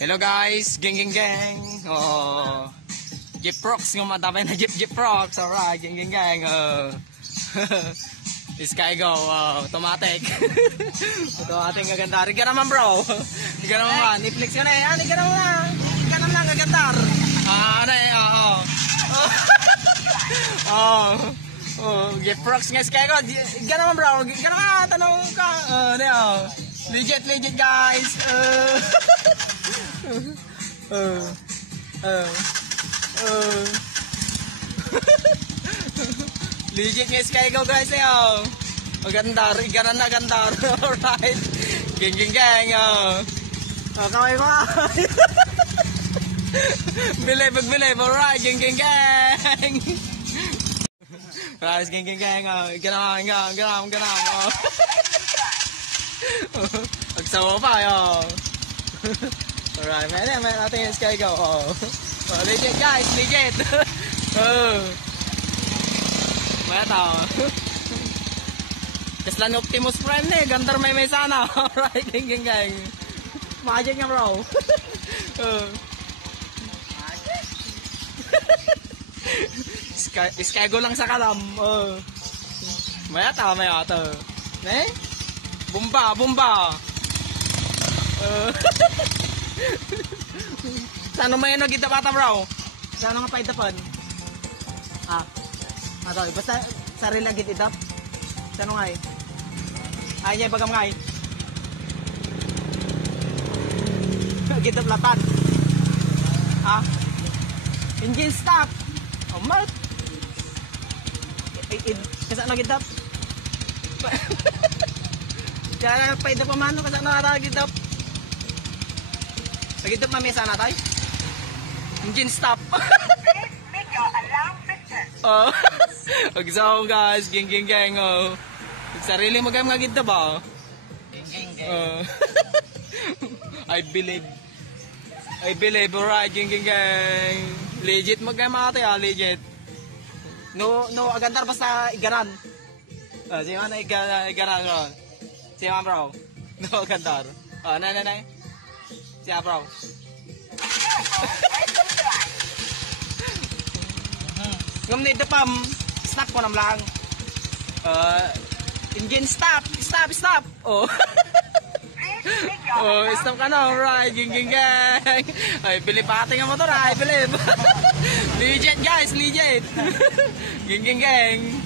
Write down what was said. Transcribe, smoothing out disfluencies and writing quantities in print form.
Hello guys, gang. Oh. Jeep Rocks ng matapay na Jeep Rocks. Alright, gang. Sky Go, automatic. Automatic gagandar. Ika naman bro. Ika naman, i-flex ka na eh. Ika naman gagandar. Jeep Rocks nga Sky Go. Ika naman bro. Ika naman, tanong ka. Legit guys. Legit nga Sky Go guys magandar, iganan na gandar. Alright, gang kamay ko. Believe, alright, gang guys, gang ganam agsawa pa alright, man natin yung Sky Go. Legit guys, legit. Maya tao. Kaslan Optimus Prime na gandar may sana. Alright, gang. Magic nga bro. Sky Go lang sa kalam. Maya tao. Bomba. Saan may nagita bata bro? Saan nga pa itapan? Basta sarili lagi itap. Saan nga ay niya bagam nga gitap latan. Engine stop. Mat. Kasaan na gitap? Kaya pa itapan man kasaan na gitap? Nagitap na mesa na tayo? Engine stop. Make your alarm system. Agsaw guys, gang. Sarili mo kayo nga gitap ba? Gang. I believe, alright, gang. Legit mo kayo mga tayo, legit. No, agandar basta igaran. Siya na igaran bro. Siya bro. No, agandar. Nay. Siya bro. Ngam na ito pam. Stop ko nam lang. Engine stop. Stop ka na. Alright, gang. Ay, believe pati nga motor. I believe. Legit guys, legit. Gang.